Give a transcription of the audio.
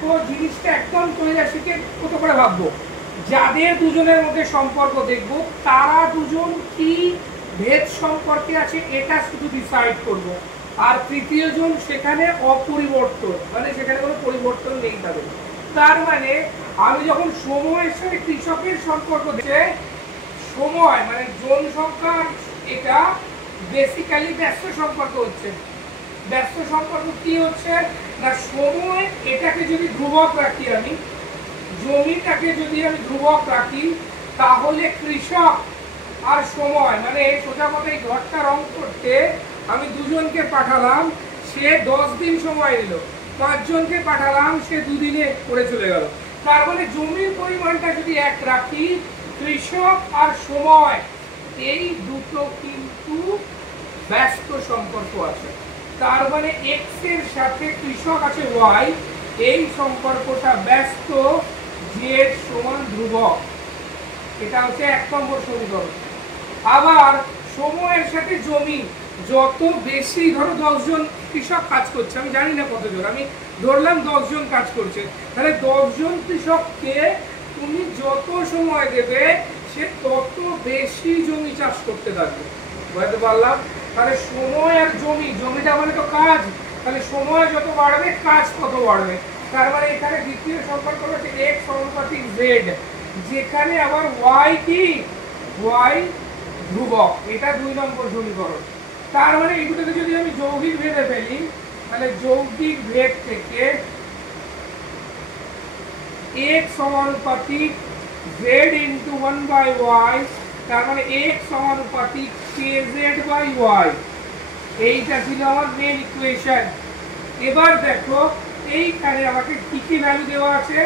দেখো জিনিসটা একদম চলে যাচ্ছে কত করে ভাববো, যাদের দুজনের মধ্যে সম্পর্ক দেখবো তারা দুজন কি ভেদ সম্পর্কে আছে এটা শুধু ডিসাইড করব। আর তৃতীয় জন সেখানে অপরিবর্তন, মানে সেখানে কোনো পরিবর্তন নেই তাদের। তার মানে আমি যখন সময়ের সাথে কৃষকের সম্পর্ক দেখে, সময় মানে জন সংখ্যা, এটা বেসিক্যালি ব্যস্ত সম্পর্ক হচ্ছে। ব্যস্ত সম্পর্ক কি হচ্ছে না, সময় এটাকে যদি ধ্রুবক রাখি, আমি জমিটাকে যদি আমি ধ্রুবক রাখি, তাহলে কৃষক আর সময় মানে সোজা কথা এই ঘরটা রং করতে আমি দুজনকে পাঠালাম, সে 10 দিন সময় নিল, 5 জনকে পাঠালাম, সে 2 দিনে করে চলে গেল। তার মানে জমির পরিমাণটা যদি এক রাখি, কৃষক আর সময় এই দুটো কিন্তু ব্যস্ত সম্পর্ক আছে। তার মানে এক্স এর সাথে কৃষক আছে ওয়াই, এই সম্পর্কটা ব্যস্ত, জেড সমান ধ্রুবক। এটা হচ্ছে 1 নম্বর সমীকরণ। আবার সময়ের সাথে জমি, যত বেশি ধরো 10 জন কৃষক কাজ করছে, আমি জানি না কতজন, আমি ধরলাম 10 জন কাজ করছে, তাহলে 10 জন কৃষককে তুমি যত সময় দেবে সে তত বেশি জমি চাষ করতে থাকবে। বুঝতে পারলাম? তাহলে সময় আর জমি, জমিটা মানে তো কাজ, তাহলে সময় যত বাড়বে কাজ তত বাড়বে। তার মানে এখানে দ্বিতীয় সম্পর্ক হচ্ছে এক্স সমানুপাতিক জেড, যেখানে আবার ওয়াই কি, ওয়াই ধ্রুবক। এটা 2 নম্বর সমীকরণ। তার মানে এগুলোকে যদি আমি যৌগিক ভেদে ফেলি, তাহলে যৌগিক ভেদ থেকে x সমানুপাতিক z ইন্টু 1/y, তার মানে x সমানুপাতিক kz/y, এইটা ছিল আমার মেন ইকুয়েশন। এবার দেখো এইখানে আমাকে কি কি ভ্যালু দেওয়া আছে,